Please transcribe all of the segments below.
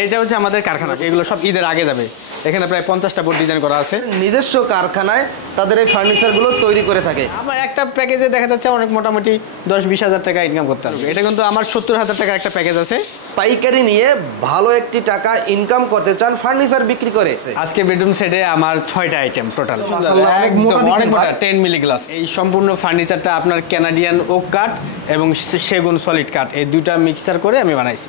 এইটা হচ্ছে আমাদের কারখানা, এগুলো সব ঈদের আগে যাবে। এখানে প্রায় 50টা বোর্ড ডিজাইন করা আছে। নিজস্ব কারখানায় তাদের এই ফার্নিচারগুলো তৈরি করে থাকে। আমার একটা প্যাকেজে দেখা যাচ্ছে অনেক মোটামুটি 10-20 হাজার টাকা ইনকাম করতে হবে। এটা কিন্তু আমার 70,000 টাকা একটা প্যাকেজ আছে। পাইকারি নিয়ে ভালো একটি টাকা ইনকাম করতে চান ফার্নিচার বিক্রি করে। আজকে বেডরুম সেটে আমার 6টা আইটেম টোটাল, অনেক মোটা 10 মিলি গ্লাস। এই সম্পূর্ণ ফার্নিচারটা আপনার কানাডিয়ান ওক কাঠ এবং সেগুন সলিড কাঠ, এই দুইটা মিক্সার করে আমি বানাইছি।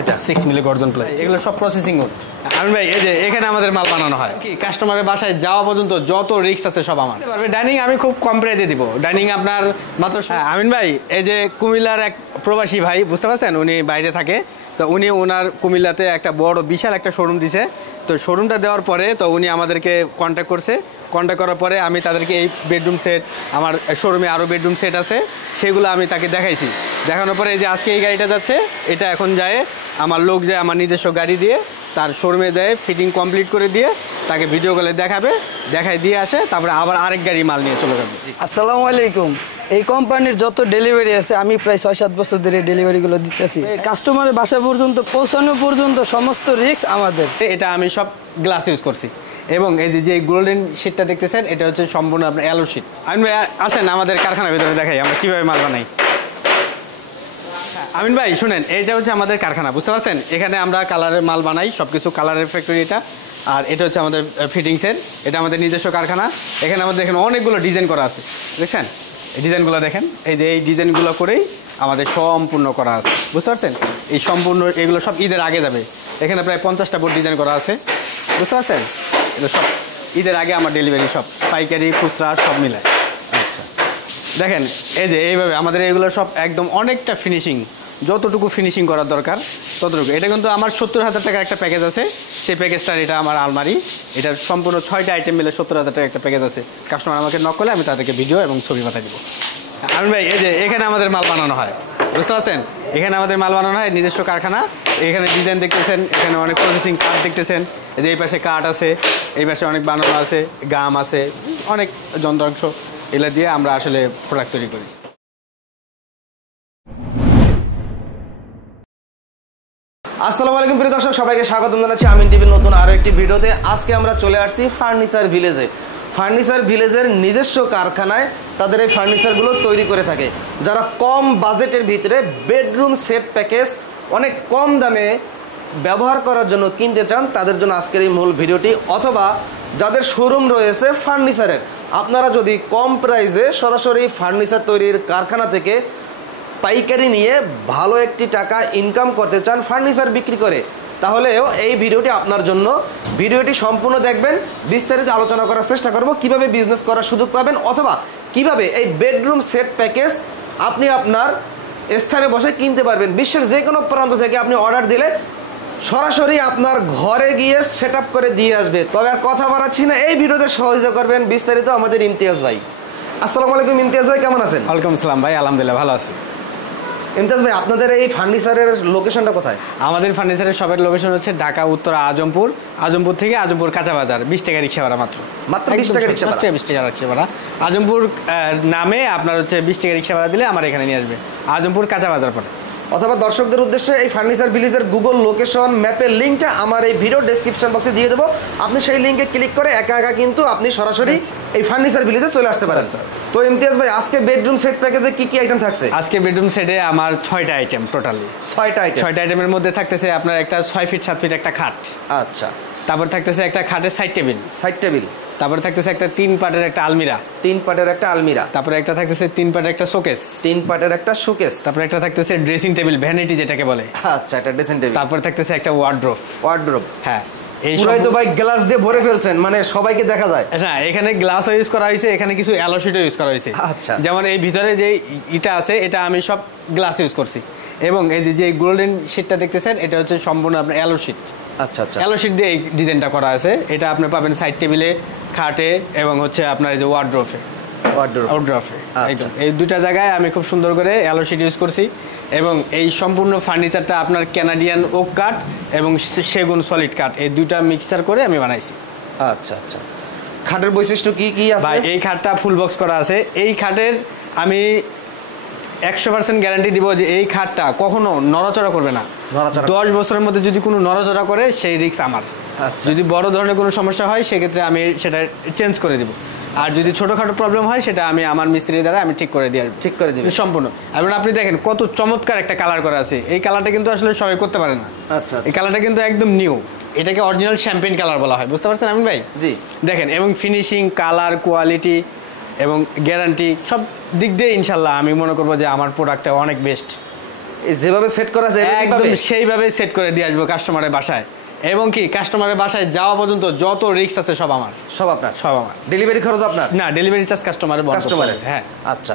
এটা 6 মিলি গর্জন প্লাই, এগুলো সব প্রসেসিং উড। আমি ভাই এই যে এখানে আমাদের মাল বানানো হয় কি কাস্টমারের বাসায় যাওয়া পর্যন্ত যত রিস্ক আছে সব আমার। ডাইনিং আমি খুব কম প্রাইসে দিব। ডাইনিং আপনার মাত্র আমিন ভাই এই যে কুমিল্লার এক প্রবাসী ভাই, বুঝতে পারছেন, উনি বাইরে থাকে, তো উনি ওনার কুমিল্লাতে একটা বড় বিশাল একটা শোরুম দিছে। তো শোরুমটা দেওয়ার পরে তো উনি আমাদেরকে কন্ট্যাক্ট করছে। কন্ট্যাক্ট করার পরে আমি তাদেরকে এই বেডরুম সেট, আমার শোরুমে আরও বেডরুম সেট আছে, সেগুলো আমি তাকে দেখাইছি। দেখানোর পরে এই যে আজকে এই গাড়িটা যাচ্ছে, এটা এখন যায় আমার লোক যায় আমার নিজস্ব গাড়ি দিয়ে তার শোরুমে যায় ফিটিং কমপ্লিট করে দিয়ে তাকে ভিডিও কলে দেখাবে, দেখাই দিয়ে আসে, তারপরে আবার আরেক গাড়ি মাল নিয়ে চলে যাবে। আসসালামু আলাইকুম। এই কোম্পানির যত ডেলিভারি আছে আমি প্রায় 6-7 বছর ধরে ডেলিভারিগুলো দিতেছি। কাস্টমারের বাসা পর্যন্ত পৌঁছানো পর্যন্ত সমস্ত রিস্ক আমাদের। এটা আমি সব গ্লাস ইউজ করছি এবং এই যে গোল্ডেন শিটটা দেখতেছেন এটা হচ্ছে সম্পূর্ণ আপনার অ্যালো শিট। আমিন ভাই আসেন আমাদের কারখানার ভিতরে দেখাই আমরা কীভাবে মাল বানাই। আমিন ভাই শুনেন, এইটা হচ্ছে আমাদের কারখানা, বুঝতে পারছেন, এখানে আমরা কালারের মাল বানাই, সব কিছু কালারের ফ্যাক্টরি এটা। আর এটা হচ্ছে আমাদের ফিটিংসের, এটা আমাদের নিজস্ব কারখানা। এখানে আমাদের এখানে অনেকগুলো ডিজাইন করা আছে, দেখছেন এই ডিজাইনগুলো দেখেন, এই যে এই ডিজাইনগুলো করেই আমাদের সম্পূর্ণ করা আছে, বুঝতে পারছেন। এই সম্পূর্ণ এগুলো সব ঈদের আগে যাবে। এখানে প্রায় 50টা বোর্ড ডিজাইন করা আছে, বুঝতে পারছেন। এগুলো সব ঈদের আগে আমার ডেলিভারি, সব পাইকারি খুচরা সব মিলায়। আচ্ছা দেখেন এই যে এইভাবে আমাদের এগুলো সব একদম অনেকটা ফিনিশিং, যতটুকু ফিনিশিং করার দরকার ততটুকু। এটা কিন্তু আমার 70,000 টাকার একটা প্যাকেজ আছে। সেই প্যাকেজটার এটা আমার আলমারি, এটার সম্পূর্ণ 6টা আইটেম মিলে 70,000 টাকা একটা প্যাকেজ আছে। কাস্টমার আমাকে নক করলে আমি তাদেরকে ভিডিও এবং ছবি পাঠিয়ে দেবো। আমি ভাই এই যে এখানে আমাদের মাল বানানো হয়, বুঝতে পারছেন, এখানে আমাদের মাল বানানো হয় নিজস্ব কারখানা। এখানে ডিজাইন দেখতেছেন, এখানে অনেক প্রসেসিং কাঠ দেখতেছেন, এই যে এই পাশে কাঠ আছে, এই পাশে অনেক বানানো আছে, গাম আছে, অনেক যন্ত্রাংশ, এগুলো দিয়ে আমরা আসলে প্রোডাক্ট তৈরি করি। আসসালামু আলাইকুম প্রিয় দর্শক, সবাইকে স্বাগত জানাচ্ছি আমিন টিভির নতুন আরো একটি ভিডিওতে। আজকে আমরা চলে আসছি ফার্নিচার ভিলেজে। ফার্নিচার ভিলেজের নিজস্ব কারখানায় তাদের এই ফার্নিচারগুলো তৈরি করে থাকে। যারা কম বাজেটের ভিতরে বেডরুম সেট প্যাকেজ অনেক কম দামে ব্যবহার করার জন্য কিনতে চান, তাদের জন্য আজকের এই মূল ভিডিওটি। অথবা যাদের শোরুম রয়েছে ফার্নিচারের, আপনারা যদি কম প্রাইসে সরাসরি ফার্নিচার তৈরির কারখানা থেকে পাইকারি নিয়ে ভালো একটি টাকা ইনকাম করতে চান ফার্নিচার বিক্রি করে, তাহলেও এই ভিডিওটি আপনার জন্য। ভিডিওটি সম্পূর্ণ দেখবেন, বিস্তারিত আলোচনা করার চেষ্টা করব কিভাবে বিজনেস করার সুযোগ পাবেন, অথবা কিভাবে এই বেডরুম সেট প্যাকেজ আপনি আপনার স্থানে বসে কিনতে পারবেন। বিশ্বের যে কোনো প্রান্ত থেকে আপনি অর্ডার দিলে সরাসরি আপনার ঘরে গিয়ে সেট আপ করে দিয়ে আসবে। তবে আর কথা বাড়াচ্ছি না, এই ভিডিওতে সহযোগিতা করবেন বিস্তারিত আমাদের ইমতিয়াজ ভাই। আসসালামু আলাইকুম ইমতিয়াজ ভাই, কেমন আছেন? ওয়ালাইকুম আসসালাম ভাই, আলহামদুলিল্লাহ ভালো আছি। ইমতিয়াজ ভাই, আপনাদের এই ফার্নিচারের লোকেশনটা কোথায়? আমাদের ফার্নিচারের শপের লোকেশন হচ্ছে ঢাকা উত্তর আজমপুর। আজমপুর থেকে আজমপুর কাঁচা বাজার, 20 টাকা রিক্সা ভাড়া, মাত্র 20 টাকা রিক্সা ভাড়া। 20 টাকা রিক্সা ভাড়া। আজমপুর নামে আপনার হচ্ছে 20 টাকা রিক্সা ভাড়া দিলে আমার এখানে নিয়ে আসবে, আজমপুর কাঁচা বাজার পরে। অথবা দর্শকদের উদ্দেশ্যে এই ফার্নিচার ভিলেজের গুগল লোকেশন ম্যাপের লিঙ্কটা আমার এই ভিডিও ডেসক্রিপশন বক্সে দিয়ে দেবো। আপনি সেই লিঙ্কে ক্লিক করে একা একা কিন্তু আপনি সরাসরি এই ফার্নিচার ভিলেজে চলে আসতে পারেন। তো ইমতিয়াজ ভাই, আজকে বেডরুম সেট প্যাকেজে কি কি আইটেম থাকছে? আজকে বেডরুম সেটে আমার 6টা আইটেম টোটালি। 6টা আইটেমের মধ্যে থাকতেছে আপনার একটা 6 ফিট 7 ফিট একটা খাট। আচ্ছা। তারপর থাকতেছে একটা খাটের সাইড টেবিল। তারপরে থাকতেছে একটা 3 পাটের একটা আলমিরা। তারপরে একটা থাকতেছে 3 পাটের একটা শোকেস। তারপরে একটা থাকতেছে ড্রেসিং টেবিল, ভ্যানিটি যেটাকে বলে। আচ্ছা, এটা ড্রেসিং টেবিল। তারপরে থাকতেছে একটা ওয়ার্ড্রোব। হ্যাঁ, এই পুরাই তো ভাই গ্লাস দিয়ে ভরে ফেলছেন, মানে সবাইকে দেখা যায়। না, এখানে গ্লাস ইউজ করা হয়েছে, এখানে কিছু অ্যালো শিট ইউজ করা হয়েছে। আচ্ছা। যেমন এই ভিতরে যে ইটা আছে এটা আমি সব গ্লাস ইউজ করছি, এবং এই যে গোল্ডেন শিটটা দেখতেছেন এটা হচ্ছে সম্পূর্ণ আপনার অ্যালো শিট। আচ্ছা আচ্ছা, অ্যালো শিট দিয়ে এই ডিজাইনটা করা আছে। এটা আপনি পাবেন সাইড টেবিলে, খাটে, এবং হচ্ছে আপনার এই যে ওয়ার্ড্রোফে। এই দুটা জায়গায় আমি খুব সুন্দর করে অ্যালো শিট ইউজ করছি। এবং এই সম্পূর্ণ ফার্নিচারটা আপনার কানাডিয়ান ওক কাঠ এবং সেগুন সলিড কাঠ, এই দুইটা মিক্সার করে আমি বানাইছি। আচ্ছা আচ্ছা। খাটের বৈশিষ্ট্য কি কি আছে ভাই? এই খাটটা ফুল বক্স করা আছে। এই খাটের আমি 100% গ্যারান্টি দিব যে এই খাটটা কখনো নড়াচড়া করবে না। 10 বছরের মধ্যে যদি কোনো নড়াচড়া করে সেই রিস্ক আমার। যদি বড় ধরনের কোনো সমস্যা হয় সেক্ষেত্রে আমি সেটা চেঞ্জ করে দিব, আর যদি ছোটখাটো প্রবলেম হয় সেটা আমি আমার মিস্ত্রি দ্বারা আমি ঠিক করে দিয়ে আসবো। ঠিক করে দিবেন সম্পূর্ণ। এবং আপনি দেখেন কত চমৎকার একটা কালার করা আছে। এই কালারটা কিন্তু আসলে সবাই করতে পারে না। আচ্ছা, এই কালারটা কিন্তু একদম নিউ, এটাকে অরিজিনাল শ্যাম্পেন কালার বলা হয়, বুঝতে পারছেন আমিন ভাই? জি। দেখেন, এবং ফিনিশিং, কালার, কোয়ালিটি এবং গ্যারান্টি সব দিক দিয়ে ইনশাল্লাহ আমি মনে করবো যে আমার প্রোডাক্টটা অনেক বেস্ট। যেভাবে সেট করা যায় একদম সেইভাবে সেট করে দিয়ে আসবো কাস্টমারের বাসায়, এবং কি কাস্টমারের বাসায় যাওয়া পর্যন্ত যত রিস্ক আছে সব আমার। সব আপনার? সব আমার। ডেলিভারি খরচ আপনার? না, ডেলিভারি চার্জ কাস্টমারের। হ্যাঁ। আচ্ছা,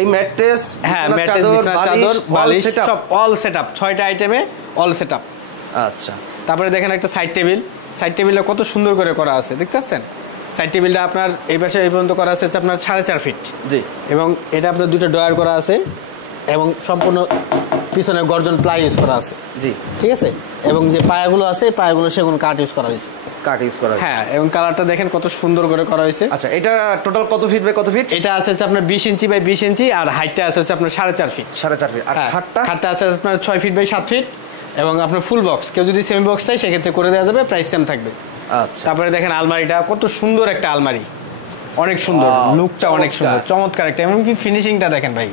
এই ম্যাট্রেস, হ্যাঁ, ম্যাট্রেস, চাদর, বালিশ সব অল সেটআপ, 6টা আইটেমে অল সেটআপ। আচ্ছা, তারপরে দেখেন একটা সাইড টেবিল। সাইড টেবিলটা কত সুন্দর করে করা আছে, দেখতে পাচ্ছেন? সাইড টেবিলটা আপনার এই পাশে এই পর্যন্ত করা আছে আপনার 4.5 ফিট। জি। এবং এটা আপনার দুটো ডয়ার করা আছে, এবং সম্পূর্ণ পিছনে গর্জন প্লাই ইউজ করা আছে। জি, ঠিক আছে। এবং যে পায়াগুলো আছে, পায়াগুলো সেগুন কাঠ ইউজ করা হয়েছে। কাঠ ইউজ করা, হ্যাঁ। এবং কালারটা দেখেন কত সুন্দর করে করা হয়েছে। আচ্ছা, এটা টোটাল কত ফিট বাই কত ফিট? এটা আছে আপনার 20 ইঞ্চি বাই 20 ইঞ্চি, আর হাইটটা আছে আপনার 4.5 ফিট। 4.5 ফিট। আর খাটটা আছে আপনার 6 ফিট বাই 7 ফিট, এবং আপনার ফুল বক্স। কেউ যদি সেমি বক্স চাই সেক্ষেত্রে করে দেওয়া যাবে, প্রাইস সেম থাকবে। আচ্ছা। তারপরে দেখেন আলমারিটা কত সুন্দর একটা আলমারি, অনেক সুন্দর, লুকটা অনেক সুন্দর, চমৎকার একটা। এমনকি ফিনিশিংটা দেখেন ভাই,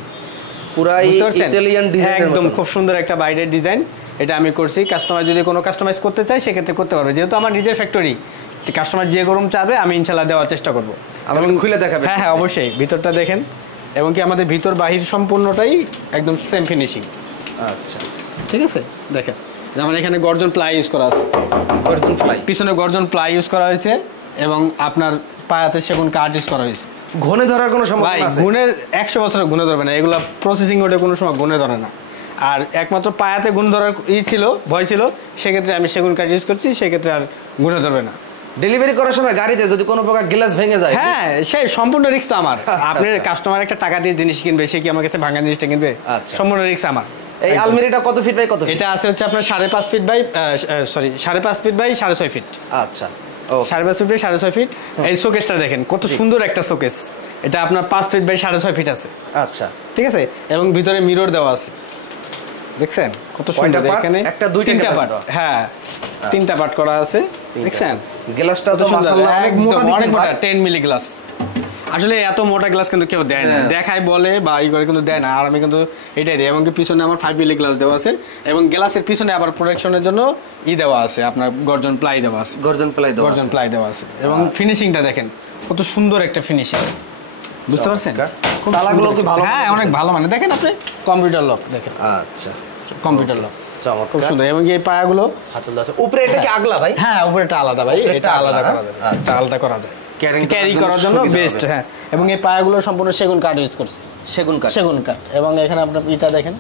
পুরাই ইতালিয়ান ডিজাইন, একদম খুব সুন্দর একটা বাইরের ডিজাইন। এটা আমি করছি। কাস্টমার যদি কোনো কাস্টমাইজ করতে চায় সেক্ষেত্রে করতে পারবে, যেহেতু আমার নিজের ফ্যাক্টরি। কাস্টমার যে গরম চাবে আমি ইনশাল্লাহ দেওয়ার চেষ্টা করবো। এবং খুলে দেখাবে? হ্যাঁ, অবশ্যই। ভিতরটা দেখেন, এবং কি আমাদের ভিতর বাহির সম্পূর্ণটাই একদম সেম ফিনিশিং। আচ্ছা, ঠিক আছে। দেখেন যেমন এখানে গর্জন প্লাই ইউজ করা আছে, গর্জন প্লাই, পিছনে গর্জন প্লাই ইউজ করা হয়েছে, এবং আপনার পায়াতে সেগুন কাঠ ইউজ করা হয়েছে। ঘনে ধরার কোনো সম্ভাবনা আছে? গুণের 100 বছরে গুণে ধরবে না, এগুলো প্রসেসিং ওটা কোনো সময় গুণে ধরে না। আর একমাত্র পায়াতে গুণ ধরার ছিল, ভয় ছিল, সেক্ষেত্রে আমি সেগুন কাঠ ইউজ করছি, সেক্ষেত্রে আর গুণে ধরবে না। ডেলিভারি করার সময় গাড়িতে যদি কোনো প্রকার গ্লাস ভেঙে যায়, হ্যাঁ, সেই সম্পূর্ণ রিস্ক তো আমার। আপনি কাস্টমার একটা টাকা দিয়ে জিনিস কিনবে, সে কি আমার কাছে ভাঙা জিনিসটা কিনবে? সম্পূর্ণ রিস্ক আমার। এই আলমারিটা কত ফিট বাই কত ফিট? এটা আছে আপনার 5.5 feet by 5.5 feet by 6.5 feet. আচ্ছা, 5.5 ফিট বাই 6.5 ফিট। এই শোকেসটা দেখেন কত সুন্দর একটা শোকেস। এটা আপনার 5 ফিট বাই 6.5 ফিট আছে। আচ্ছা, ঠিক আছে। এবং ভিতরে মিরর দেওয়া আছে, দেখছেন কত সুন্দর। এখানে একটা 2-3টা পার্ট, হ্যাঁ 3টা পার্ট করা আছে, দেখছেন? গ্লাসটা তো মাশাআল্লাহ অনেক মোটা, অনেক মোটা, 10 মিলি গ্লাস। আসলে এত মোটা গ্লাস কিন্তু কেউ দেয় না, দেখায় বলে বা ই করে, কিন্তু দেয় না। আর আমি কিন্তু এটাই দিই। এমনকি পিছনে আমার 5 মিলি গ্লাস দেওয়া আছে, এবং গ্লাসের পিছনে আবার প্রোটেকশনের জন্য দেওয়া আছে, আপনার গর্জন প্লাই দেওয়া আছে। গর্জন প্লাই দেওয়া আছে। এবং ফিনিশিংটা দেখেন কত সুন্দর একটা ফিনিশিং, বুঝতে পারছেন? তালাগুলো কি ভালো? হ্যাঁ, অনেক ভালো। মানে দেখেন আপনি কম্পিউটার লক দেখেন। আচ্ছা, কম্পিউটার লক খুব সুন্দর। এবং এই পায়াগুলো হাতল আছে উপরে, এটা কি আগলা ভাই? হ্যাঁ, উপরেটা আলাদা ভাই, এটা আলাদা করা যায়। এটা আলাদা করা যায়, ক্যারি করার জন্য বেস্ট। হ্যাঁ, এবং এই পায়াগুলো সম্পূর্ণ সেগুন কাঠ ইউজ করছে। সেগুন কাঠ। এবং এখানে আপনার এটা দেখেন,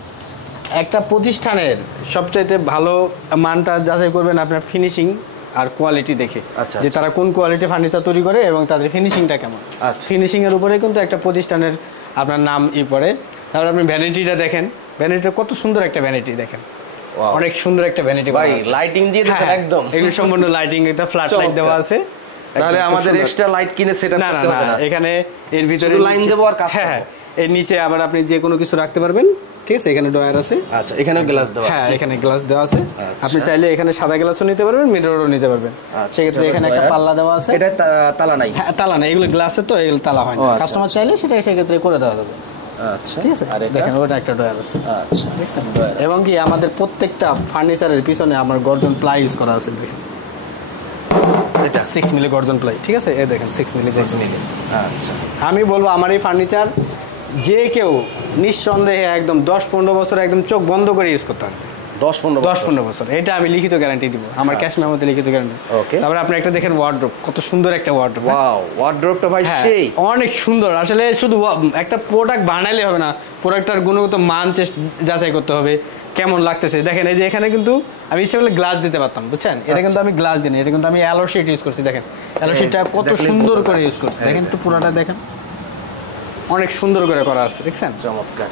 একটা প্রতিষ্ঠানের সবচাইতে ভালো মানটা যাচাই করবেন আপনার ফিনিশিং আর কোয়ালিটি দেখে, যে তারা কোন কোয়ালিটি ফার্নিচার তৈরি করে এবং তাদের ফিনিশিংটা কেমন। ফিনিশিং এর উপরে কিন্তু একটা প্রতিষ্ঠানের আপনার নাম পড়ে। তারপর আপনি ভ্যানিটিটা দেখেন, ভ্যানিটিটা কত সুন্দর একটা ভ্যানিটি দেখেন, অনেক সুন্দর একটা ভ্যানিটি ভাই। লাইটিং দিয়ে একদম এগুলো সম্পূর্ণ লাইটিং, এটা ফ্ল্যাট লাইট দেওয়া আছে। তাহলে আমাদের এক্সট্রা লাইট কিনে সেটআপ করতে হবে না। এখানে এর ভিতরে লাইন দেব আর কাজ। হ্যাঁ, এর নিচে আবার আপনি যে কোনো কিছু রাখতে পারবেন। ঠিক আছে। এখানে ডয়ার আছে। আচ্ছা, এখানে গ্লাস দেওয়া। হ্যাঁ, এখানে গ্লাস দেওয়া আছে। আপনি চাইলে এখানে সাদা গ্লাসও নিতে পারবেন, মিররও নিতে পারবেন। সেক্ষেত্রে এখানে একটা পাল্লা দেওয়া আছে। এটা তালা নাই? হ্যাঁ, তালা নাই, এগুলো গ্লাসের তো, এগুলো তালা হয় না। কাস্টমার চাইলে সেটা সেক্ষেত্রে করে দেওয়া যাবে। আচ্ছা, ঠিক আছে। দেখেন ওটা একটা ডয়ার আছে। আচ্ছা, দেখছেন? এবং কি আমাদের প্রত্যেকটা ফার্নিচারের পিছনে আমার গর্জন প্লাই ইউজ করা আছে। দেখেন এটা 6 মিলি গর্জন প্লাই। ঠিক আছে। এই দেখেন 6 মিলি গর্জন। আচ্ছা, আমি বলবো আমার এই ফার্নিচার যে কেউ নিঃসন্দেহে একদম 10-15 বছর একদম চোখ বন্ধ করে ইউজ করতে পারবে। 10-15 বছর, এটা আমি লিখিত গ্যারান্টি দিব, আমার ক্যাশ মেমোতে লিখিত গ্যারান্টি। তারপরে আপনি একটা দেখেন ওয়ার্ড্রোব, কত সুন্দর একটা ওয়ার্ড্রোব। ওয়াও, ওয়ার্ড্রোবটা ভাই সেই অনেক সুন্দর। আসলে শুধু একটা প্রোডাক্ট বানাইলে হবে না, প্রোডাক্টটার গুণগত মান যাচাই করতে হবে, কেমন লাগতেছে। দেখেন এই যে এখানে কিন্তু আমি ইচ্ছে করলে গ্লাস দিতে পারতাম, বুঝছেন? এটা কিন্তু আমি গ্লাস দিই, এটা কিন্তু আমি অ্যালো শিট ইউজ করছি। দেখেন অ্যালো শিটটা কত সুন্দর করে ইউজ করছি। দেখেন একটু পুরোটা দেখেন, অনেক সুন্দর করে করা আছে, দেখছেন? চমৎকার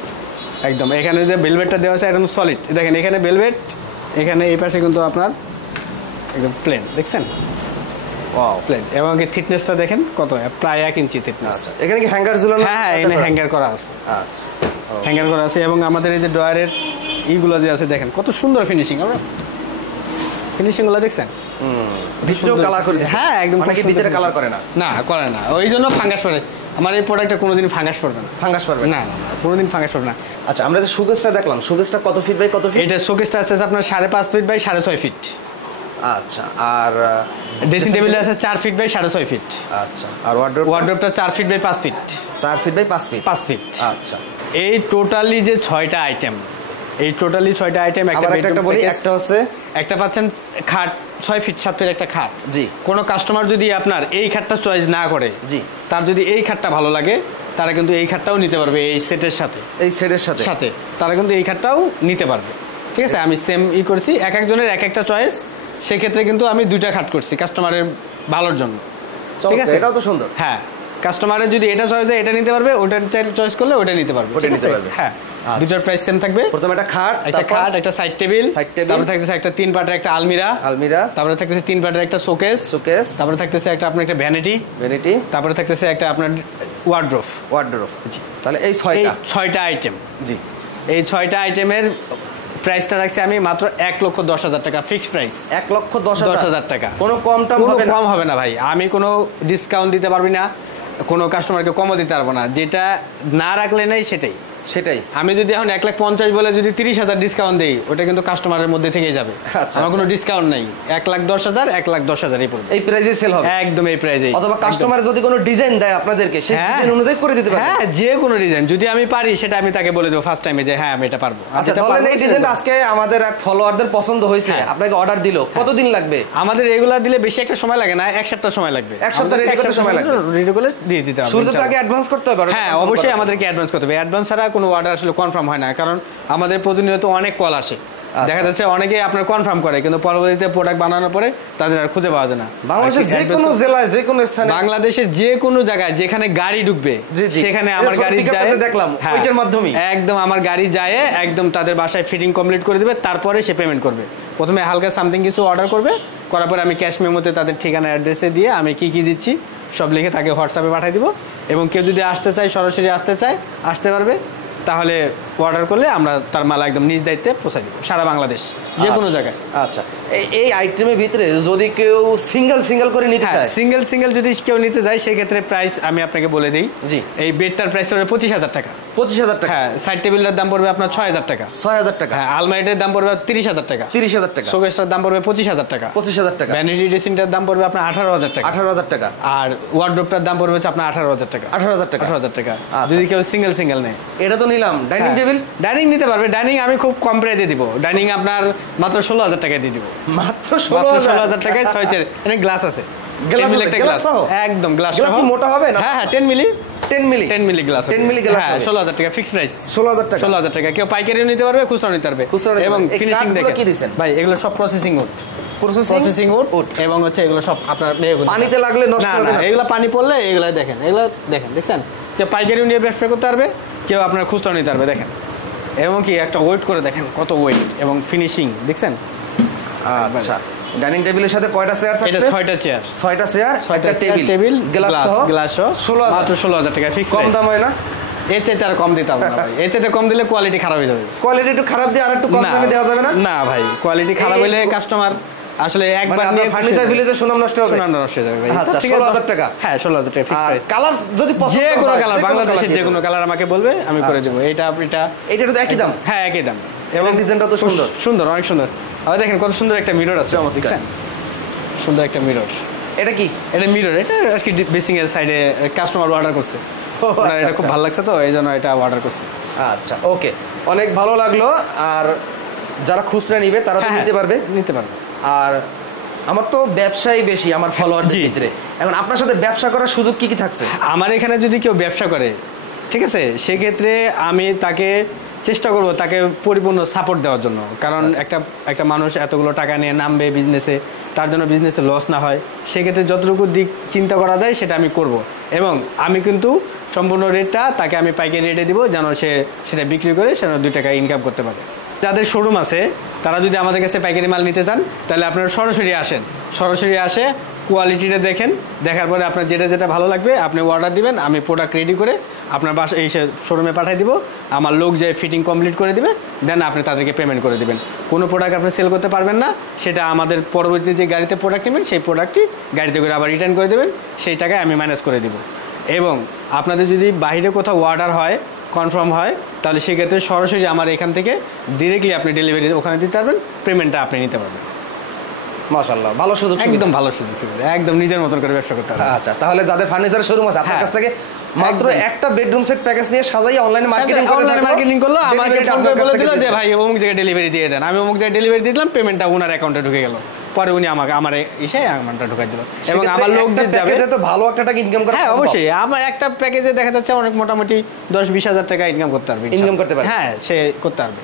একদম। এখানে যে ভেলভেটটা দেওয়া আছে একদম সলিড। দেখেন এখানে ভেলভেট, এখানে এই পাশে কিন্তু আপনার একদম প্লেন, দেখছেন? Wow, plain. এবং এই থিকনেসটা দেখেন কত, প্রায় 1 ইঞ্চি থিকনেস। এখানে কি হ্যাঙ্গার ঝুলানো? হ্যাঁ, এখানে হ্যাঙ্গার করা আছে। আচ্ছা, হ্যাঙ্গার করা আছে এবং আমাদের এই যে ডয়ারের এইগুলো যে আছে দেখেন কত সুন্দর ফিনিশিং। আমরা ফিনিশিংগুলো দেখছেন ভিতরেও কালার করে দিয়েছে। হ্যাঁ একদম। অনেকে ভিতরে কালার করে না। না করে না, ওই জন্য ফাঙ্গাস পড়ে। আমার এই প্রোডাক্টটা কোনোদিন ফাঙ্গাস পড়বে না। ফাঙ্গাস পড়বে না না কোনোদিন ফাঙ্গাস পড়বে না। আচ্ছা আমরা যে শোকেসটা দেখলাম, শোকেসটা কত ফিট বাই কত ফিট? এটা শোকেসটা আছে আপনার 5.5 ফিট বাই 6.5 ফিট। আচ্ছা আর ড্রেসিং টেবিল আছে 4 ফিট বাই 6.5 ফিট। আচ্ছা আর ওয়ার্ডরোবটা 4 feet by 5 feet. 4 feet by 5 feet. 5 feet. আচ্ছা এই টোটালি যে 6টা আইটেম, এই টোটালি 6টা আইটেম একটা একটা বলি, একটা হচ্ছে একটা পাচ্ছেন খাট 6 ফিট 7 ফিট একটা খাট। জি। কোনো কাস্টমার যদি আপনার এই খাটটা চয়েস না করে, জি, তার যদি এই খাটটা ভালো লাগে তারা কিন্তু এই খাটটাও নিতে পারবে এই সেটের সাথে। এই সেটের সাথে সাথে তারা কিন্তু এই খাটটাও নিতে পারবে। ঠিক আছে, আমি সেম করছি, এক একজনের এক একটা চয়েস। সেক্ষেত্রে কিন্তু আমি 2টা খাট করছি কাস্টমারের ভালোর জন্য। ঠিক আছে, এটাও তো সুন্দর। হ্যাঁ, কাস্টমারের যদি এটা চয়েস হয় এটা নিতে পারবে, ওটা চয়েস করলে ওটা নিতে পারবে। ওটা নিতে পারবে। হ্যাঁ, দুটোর প্রাইস সেম থাকবে। প্রথমে একটা খাট, একটা সাইড টেবিল, তারপরে থাকতেছে একটা 3 পার্টের একটা আলমিরা, তারপরে থাকতেছে 3 পার্টের একটা শোকেস, তারপরে থাকতেছে একটা আপনার একটা ভ্যানিটি, তারপরে থাকতেছে একটা আপনার ওয়ার্ড্রোব। জি, তাহলে এই 6টা আইটেম। জি, এই 6টা আইটেমের প্রাইসটা রাখছি আমি মাত্র 1,10,000 টাকা, ফিক্সড প্রাইস। 1,10,000 টাকা। কোনো কম হবে না ভাই, আমি কোনো ডিসকাউন্ট দিতে পারবি না, কোনো কাস্টমারকে কমও দিতে পারবো না। যেটা না রাখলে নেই সেটাই। আমি যদি এখন 1,50,000 বলে যদি 30,000 ডিসকাউন্ট দেই, ওটা কিন্তু কাস্টমারের মধ্যে থেকে যাবে। আমার কোনো ডিসকাউন্ট নেই। 1,10,000 1,10,000 পড়বে, এই প্রাইসে সেল হবে। একদম এই প্রাইসে। অথবা কাস্টমার যদি কোনো ডিজাইন দেয় আপনাদেরকে, সেই ডিজাইন অনুযায়ী করে দিতে পারবেন। হ্যাঁ, যে কোনো ডিজাইন যদি আমি পারি সেটা আমি তাকে বলে দেবো ফার্স্ট টাইমে যে হ্যাঁ আমি এটা পারবো। আচ্ছা, তাহলে এই ডিজাইনটা আজকে আমাদের এক ফলোয়ারদের পছন্দ হয়েছে, আপনাকে অর্ডার দিল, কতদিন লাগবে? আমাদের এগুলা দিলে বেশি একটা সময় লাগে না, 1 সপ্তাহ সময় লাগবে। 1 সপ্তাহ রেডি করতে সময় লাগবে, রেডি করে দিয়ে দিতে হবে। শুরুতে আগে অ্যাডভান্স করতে হবে। হ্যাঁ, অবশ্যই আমাদেরকে অ্যাডভান্স করতে হবে। অ্যাডভান্স ছাড়া কোনো অর্ডার আসলে কনফার্ম হয় না, কারণ আমাদের প্রতিনিয়ত অনেক কল আসে। দেখা যাচ্ছে অনেকে আপনার কনফার্ম করে, কিন্তু পরবর্তীতে প্রোডাক্ট বানানোর পরে তাদের আর খুঁজে পাওয়া যায় না। বাংলাদেশের যে কোনো জেলায়, যে কোনো স্থানে, বাংলাদেশের যে কোনো জায়গায় যেখানে গাড়ি ঢুকবে সেখানে আমার গাড়ি যায়, দেখলাম ওইটার মাধ্যমে একদম আমার গাড়ি যায়, একদম তাদের বাসায় ফিটিং কমপ্লিট করে দিবে, তারপরে সে পেমেন্ট করবে। প্রথমে হালকা সামথিং কিছু অর্ডার করবে, করার পরে আমি ক্যাশ মেমোতে তাদের ঠিকানা অ্যাড্রেসে দিয়ে আমি কি দিচ্ছি সব লিখে তাকে হোয়াটসঅ্যাপে পাঠিয়ে দিব। এবং কেউ যদি আসতে চায়, সরাসরি আসতে পারবে, তাহলে অর্ডার করলে আমরা তার মাল একদম নিজ দায়িত্বে পৌঁছাই দিব সারা বাংলাদেশ, যে কোনো জায়গায়। আচ্ছা, এই আইটেমের ভিতরে যদি কেউ সিঙ্গেল করে নিতে চায়, সিঙ্গেল যদি কেউ নিতে চায়, সেক্ষেত্রে প্রাইস আমি আপনাকে বলে দিই। জি, এই বেডটার প্রাইস পড়বে 25,000 টাকা। 25,000 টাকা। হ্যাঁ, সাইড টেবিলের দাম পড়বে আপনার 6,000 টাকা। 6,000 টাকা। হ্যাঁ, আলমারিটার দাম পড়বে 30,000 টাকা। 30,000 টাকা। শোকেসটার দাম পড়বে 25,000 টাকা। 25,000 টাকা। ভ্যানিটি ড্রেসিংটার দাম পড়বে আপনার 18,000 টাকা। 18,000 টাকা। আর ওয়ার্ডরোবটার দাম পড়বে আপনার 18,000 টাকা। 18,000 টাকা। 18,000 টাকা যদি কেউ সিঙ্গেল নেয়। এটা তো নিলাম। ডাইনিং টেবিল, ডাইনিং নিতে পারবে। ডাইনিং আমি খুব কম প্রাইসে দিব। ডাইনিং আপনার মাত্র 16,000 টাকায় দিয়ে দিব। মাত্র 16,000 টাকায় 6 চেয়ার। এখানে গ্লাস আছে, একদম গ্লাস মোটা হবে না? হ্যাঁ, 10 মিলি গ্লাস। 10 milli glass. হ্যাঁ, 16,000 টাকা ফিক্সড প্রাইস। 16,000 টাকা। কেউ পাইকারিও নিতে পারবে, খুচরা নিতে পারবে। এবং ফিনিশিং দেখে কি দিবেন ভাই, এগুলো সব প্রসেসিং উড এবং হচ্ছে এগুলো সব আপনার পানিতে লাগলে নষ্ট হবে না। এগুলো পানি পড়লে এগুলো দেখেন, দেখছেন, কেউ পাইকারিও নিয়ে ব্যবসা করতে পারবে, কেউ আপনার খুচরা নিতে পারবে। দেখেন, এবং কি একটা ওয়েট করে দেখেন, কত ওয়েট এবং ফিনিশিং দেখছেন। আচ্ছা, ডাইনিং টেবিলের সাথে কয়টা চেয়ার থাকছে? এটা 6টা চেয়ার। 6টা চেয়ার, 6টা টেবিল, গ্লাস সহ 16,000। মাত্র 16,000 টাকা ফিক্স। কম দাম হয় না? এর চাইতে আর কম দিতে হবে না ভাই। এর চাইতে কম দিলে কোয়ালিটি খারাপ হয়ে যাবে। কোয়ালিটি একটু খারাপ দিয়ে আর একটু কম দামে দেওয়া যাবে না? না ভাই, কোয়ালিটি খারাপ হলে কাস্টমার আসলে একবার নিয়ে ফার্নিচার ভিলেজে সুনাম নষ্ট হবে। সুনাম নষ্ট হয়ে যাবে ভাই। আচ্ছা, 16,000 টাকা। হ্যাঁ, 16,000 টাকা ফিক্স প্রাইস। কালার যদি পছন্দ যে কোনো হয়, কালার, বাংলাদেশের যে কোনো কালার আমাকে বলবে, আমি করে দেব। এটা তো একই দাম? হ্যাঁ, একই দাম। এবং ডিজাইনটা তো সুন্দর, অনেক সুন্দর। আবার দেখেন কত সুন্দর একটা মিরর আছে, দেখছেন? সুন্দর একটা মিরর। এটা কি? এটা মিরর। এটা আর কি বেসিং এর সাইডে কাস্টমার অর্ডার করছে। এটা খুব ভালো লাগছে, তো এই জন্য এটা অর্ডার করছে। আচ্ছা, ওকে, অনেক ভালো লাগলো। আর যারা খুচরা নিবে তারা তো নিতে পারবে। আর আমার তো ব্যবসায়ী বেশি, আমার ফলোয়ারদের ভিতরে। এখন আপনার সাথে ব্যবসা করার সুযোগ কি থাকছে? আমার এখানে যদি কেউ ব্যবসা করে, ঠিক আছে, সেক্ষেত্রে আমি তাকে চেষ্টা করব তাকে পরিপূর্ণ সাপোর্ট দেওয়ার জন্য। কারণ একটা মানুষ এতগুলো টাকা নিয়ে নামবে বিজনেসে, তার জন্য বিজনেসে লস না হয়, সেক্ষেত্রে যতটুকু দিক চিন্তা করা যায় সেটা আমি করব। এবং আমি কিন্তু সম্পূর্ণ রেটটা তাকে আমি পাইকারি রেটে দিব, যেন সে সেটা বিক্রি করে সে 2 টাকা ইনকাম করতে পারে। যাদের শোরুম আছে তারা যদি আমাদের কাছে পাইকারি মাল নিতে চান, তাহলে আপনারা সরাসরি আসে কোয়ালিটিটা দেখেন, দেখার পরে আপনার যেটা যেটা ভালো লাগবে আপনি অর্ডার দিবেন, আমি প্রোডাক্ট রেডি করে আপনার বাসা এই শোরুমে পাঠিয়ে দিব, আমার লোক যে ফিটিং কমপ্লিট করে দিবে, দেন আপনি তাদেরকে পেমেন্ট করে দিবেন। কোনো প্রোডাক্ট আপনি সেল করতে পারবেন না, সেটা আমাদের পরবর্তী যে গাড়িতে প্রোডাক্ট নেবেন সেই প্রোডাক্টটি গাড়িতে করে আবার রিটার্ন করে দেবেন, সেই টাকায় আমি ম্যানেজ করে দিব। এবং আপনাদের যদি বাইরে কোথাও অর্ডার হয়, কনফার্ম হয়, তাহলে সেক্ষেত্রে সরাসরি আমার এখান থেকে ডিরেক্টলি আপনি ডেলিভারি ওখানে দিতে পারবেন, পেমেন্টটা আপনি নিতে পারবেন। মাশাআল্লাহ, ভালো সুযোগ সুবিধা। একদম ভালো সুযোগ সুবিধা, একদম নিজের মতন করে ব্যবসা করতে হবে। আচ্ছা, তাহলে যাদের ফার্নিচারের শোরুম আছে আপনার কাছ থেকে মাত্র একটা বেডরুম সেট প্যাকেজ নিয়ে সাজাই অনলাইনে মার্কেটিং করলো, আমাকে ফোন করে বলে দিল যে ভাই অমুক জায়গায় ডেলিভারি দিয়ে দেন, আমি অমুক জায়গায় ডেলিভারি দিলাম, পেমেন্টটা ওনার অ্যাকাউন্টে ঢুকে গেল, পরে উনি আমাকে আমার এসে অ্যামাউন্টটা ঢুকাই দিল। এবং আমার লোক যে যাবে তো ভালো একটা টাকা ইনকাম করে। হ্যাঁ অবশ্যই, আমার একটা প্যাকেজে দেখা যাচ্ছে অনেক মোটামুটি 10-20 হাজার টাকা ইনকাম করতে পারবে, ইনকাম করতে পারবে। হ্যাঁ সে করতে পারবে।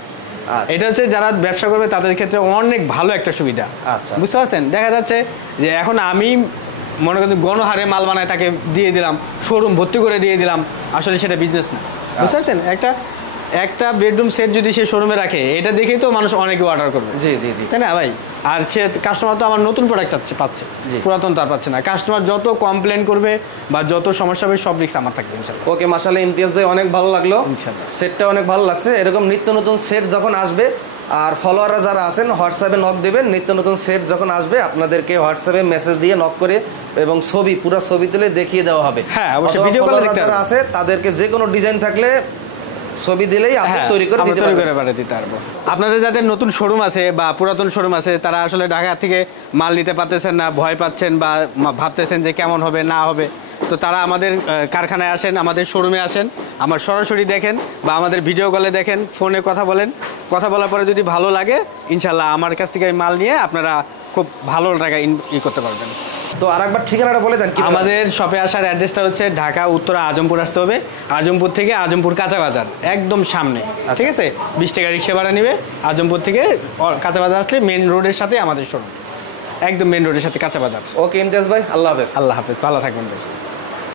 এটা হচ্ছে যারা ব্যবসা করবে তাদের ক্ষেত্রে অনেক ভালো একটা সুবিধা। আচ্ছা, বুঝতে পারছেন? দেখা যাচ্ছে যে এখন আমি মনে করেন গণহারে মাল বানায় তাকে দিয়ে দিলাম, শোরুম ভর্তি করে দিয়ে দিলাম, আসলে সেটা বিজনেস না। বুঝতে পারছেন? একটা বেডরুম সেট যদি সে শোরুমে রাখে, এটা দেখেই তো মানুষ অনেকে অর্ডার করবে। জি জি জি, তাই না ভাই? আর সে কাস্টমার তো আমার নতুন প্রোডাক্ট পাচ্ছে, পুরাতন তো আর পাচ্ছে না। কাস্টমার যত কমপ্লেন করবে বা যত সমস্যা হবে সব রিস্ক আমার থাকবে ইনশাআল্লাহ। ওকে, মাশাআল্লাহ ইমতিয়াজ ভাই অনেক ভালো লাগলো, সেটটা অনেক ভালো লাগছে। এরকম নিত্য নতুন সেট যখন আসবে, আর ফলোয়াররা যারা আছেন হোয়াটসঅ্যাপে নক দেবেন, নিত্য নতুন সেট যখন আসবে আপনাদেরকে হোয়াটসঅ্যাপে মেসেজ দিয়ে নক করে এবং পুরো ছবি তুলে দেখিয়ে দেওয়া হবে। হ্যাঁ অবশ্যই, ভিডিও কলে দেখতে যারা আছে তাদেরকে যে কোনো ডিজাইন থাকলে ছবি দিলেই আপনি তৈরি করে দিতে পারবো। আপনাদের যাদের নতুন শোরুম আছে বা পুরাতন শোরুম আছে, তারা আসলে ঢাকা থেকে মাল নিতে পারতেছেন না, ভয় পাচ্ছেন বা ভাবতেছেন যে কেমন হবে না হবে, তো তারা আমাদের কারখানায় আসেন, আমাদের শোরুমে আসেন, আমার সরাসরি দেখেন বা আমাদের ভিডিও কলে দেখেন, ফোনে কথা বলেন। কথা বলার পরে যদি ভালো লাগে ইনশাল্লাহ আমার কাছ থেকে মাল নিয়ে আপনারা খুব ভালো টাকা করতে পারবেন। তো আরেকবার ঠিকানাটা বলে দেন। আমাদের শপে আসার অ্যাড্রেসটা হচ্ছে ঢাকা উত্তরা আজমপুর আসতে হবে, আজমপুর থেকে আজমপুর কাঁচা বাজার একদম সামনে, ঠিক আছে? 20 টাকা রিক্সা ভাড়া নেবে, আজমপুর থেকে কাঁচা বাজার আসলে মেন রোডের সাথে আমাদের শোরুম, একদম মেন রোডের সাথে কাঁচা বাজার। ওকে ইমতিয়াজ ভাই, আল্লাহ হাফেজ। আল্লাহ হাফেজ, ভালো থাকবেন ভাই।